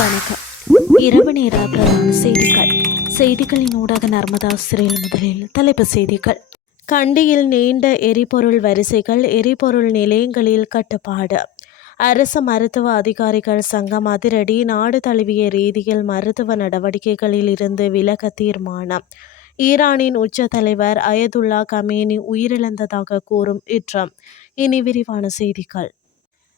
வணக்கம். இரவு நேர பிரதான செய்திகளின் ஊடாக நர்மதா சிறையில் முதலில் தலைப்புச் செய்திகள். கண்டியில் நீண்ட எரிபொருள் வரிசைகள், எரிபொருள் நிலையங்களில் கட்டுப்பாடு. அரசு மருத்துவ அதிகாரிகள் சங்கம் அதிரடி, நாடு தழுவிய ரீதியில் மருத்துவ நடவடிக்கைகளில் இருந்து விலக தீர்மானம். ஈரானின் உச்ச தலைவர் அயதுல்லா கமேனி உயிரிழந்ததாக கூறும் ட்ரம்ப். இனி விரிவான செய்திகள்.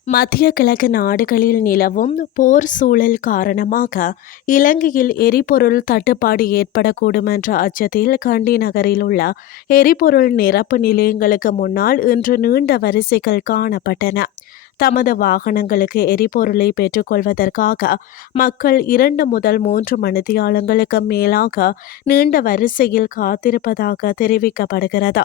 மத்திய கிழக்கு நாடுகளில் நிலவும் போர் சூழல் காரணமாக இலங்கையில் எரிபொருள் தட்டுப்பாடு ஏற்படக்கூடும் என்ற அச்சத்தில் கண்டி நகரில் உள்ள எரிபொருள் நிரப்பு நிலையங்களுக்கு முன்னால் இன்று நீண்ட வரிசைகள் காணப்பட்டன. தமது வாகனங்களுக்கு எரிபொருளை பெற்றுக்கொள்வதற்காக மக்கள் 2 முதல் 3 மணித்தியாலங்களுக்கு மேலாக நீண்ட வரிசையில் காத்திருப்பதாக தெரிவிக்கப்படுகிறது.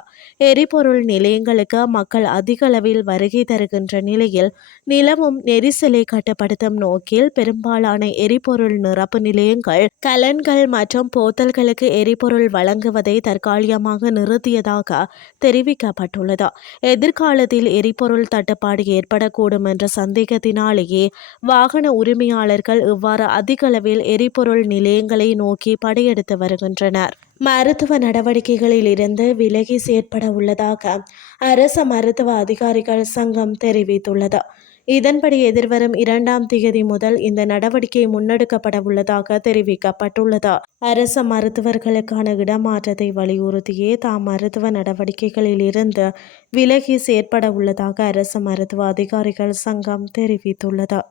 எரிபொருள் நிலையங்களுக்கு மக்கள் அதிக அளவில் வருகை தருகின்ற நிலையில் நிலவும் நெரிசலை கட்டுப்படுத்தும் நோக்கில் பெரும்பாலான எரிபொருள் நிரப்பு நிலையங்கள் கலன்கள் மற்றும் போத்தல்களுக்கு எரிபொருள் வழங்குவதை தற்காலிகமாக நிறுத்தியதாக தெரிவிக்கப்பட்டுள்ளது. எதிர்காலத்தில் எரிபொருள் தட்டுப்பாடு ஏற்படக்கூடும் என்ற சந்தேகத்தினாலேயே வாகன உரிமையாளர்கள் இவ்வாறு அதிக அளவில் எரிபொருள் நிலையங்களை நோக்கி படையெடுத்து வருகின்றனர். மருத்துவ நடவடிக்கைகளில் இருந்து விலகி செயற்பட உள்ளதாக அரச மருத்துவ அதிகாரிகள் சங்கம் தெரிவித்துள்ளது. இதன்படி எதிர்வரும் 2ஆம் தேதி முதல் இந்த நடவடிக்கை முன்னெடுக்கப்பட உள்ளதாக தெரிவிக்கப்பட்டுள்ளது. அரச மருத்துவர்களுக்கான இடமாற்றத்தை வலியுறுத்தியே தாம் மருத்துவ நடவடிக்கைகளில் இருந்து விலகி செயற்பட உள்ளதாக அரச மருத்துவ அதிகாரிகள் சங்கம் தெரிவித்துள்ளது.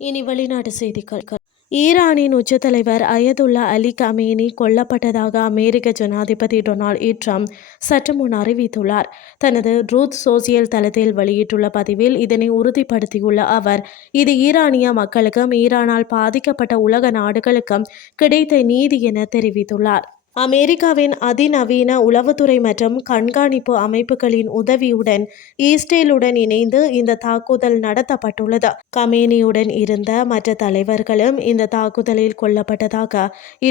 இனி வெளிநாட்டு செய்திகள். ஈரானின் உச்ச தலைவர் அயதுல்லா அலி கமேனி கொல்லப்பட்டதாக அமெரிக்க ஜனாதிபதி டொனால்ட் ட்ரம்ப் சற்று முன் அறிவித்துள்ளார். தனது ட்ரூத் சோசியல் தளத்தில் வெளியிட்டுள்ள பதிவில் இதனை உறுதிப்படுத்தியுள்ள அவர், இது ஈரானிய மக்களுக்கும் ஈரானால் பாதிக்கப்பட்ட உலக நாடுகளுக்கும் கிடைத்த நீதி என தெரிவித்துள்ளார். அமெரிக்காவின் அதிநவீன உளவுத்துறை மற்றும் கண்காணிப்பு அமைப்புகளின் உதவியுடன் இஸ்ரேலுடன் இணைந்து இந்த தாக்குதல் நடத்தப்பட்டுள்ளது. கமேனியுடன் இருந்த மற்ற தலைவர்களும் இந்த தாக்குதலில் கொல்லப்பட்டதாக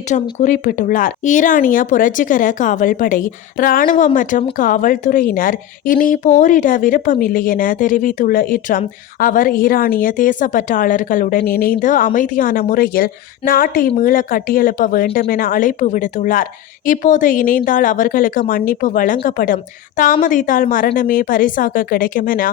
ட்ரம்ப் குறிப்பிட்டுள்ளார். ஈரானிய புரட்சிகர காவல்படை, இராணுவம் மற்றும் காவல்துறையினர் இனி போரிட விருப்பமில்லை என தெரிவித்துள்ள ட்ரம்ப், அவர் ஈரானிய தேசப்பற்றாளர்களுடன் இணைந்து அமைதியான முறையில் நாட்டை மீள கட்டியெழுப்ப வேண்டும் என அழைப்பு விடுத்துள்ளார். இப்போது இணைந்தால் அவர்களுக்கு மன்னிப்பு வழங்கப்படும், தாமதித்தால் மரணமே பரிசாக கிடைக்கும் என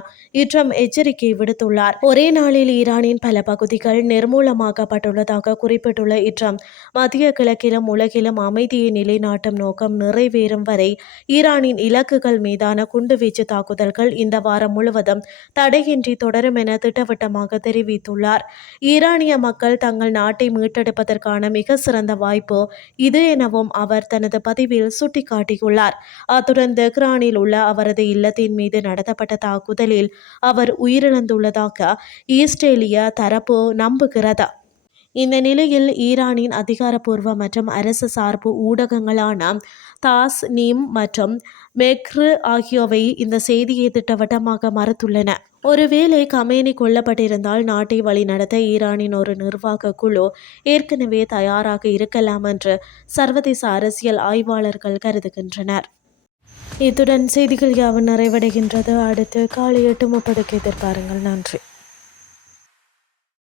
ட்ரம்ப் எச்சரிக்கை விடுத்துள்ளார். ஒரே நாளில் ஈரானின் பல பகுதிகள் நிர்மூலமாக்கப்பட்டுள்ளதாக குறிப்பிட்டுள்ள ட்ரம்ப், மத்திய கிழக்கிலும் உலகிலும் அமைதியை நிலைநாட்டும் நோக்கம் நிறைவேறும் வரை ஈரானின் இலக்குகள் மீதான குண்டுவீச்சு தாக்குதல்கள் இந்த வாரம் முழுவதும் தடையின்றி தொடரும் என திட்டவட்டமாக தெரிவித்துள்ளார். ஈரானிய மக்கள் தங்கள் நாட்டை மீட்டெடுப்பதற்கான மிக சிறந்த வாய்ப்பு இது எனவும் அவர் தனது பதிவில் சுட்டிக்காட்டியுள்ளார். அத்துடன் தெஹ்ரானில் உள்ள அவரது இல்லத்தின் மீது நடத்தப்பட்ட தாக்குதலில் அவர் உயிரிழந்துள்ளதாக இஸ்ரேலிய தரப்பு நம்புகிறது. இந்த நிலையில் ஈரானின் அதிகாரப்பூர்வ மற்றும் அரசு சார்பு ஊடகங்களான தாஸ்னீம் மற்றும் மெக்ரு ஆகியவை இந்த செய்தியை திட்டவட்டமாக மறுத்துள்ளன. ஒருவேளை கமேனி கொல்லப்பட்டிருந்தால் நாட்டை வழிநடத்த ஈரானின் ஒரு நிர்வாக குழு ஏற்கனவே தயாராக இருக்கலாம் என்று சர்வதேச அரசியல் ஆய்வாளர்கள் கருதுகின்றனர். இத்துடன் செய்திகள் யாவும் நிறைவடைகின்றது. அடுத்து காலை 8:30 எதிர்பாருங்கள். நன்றி.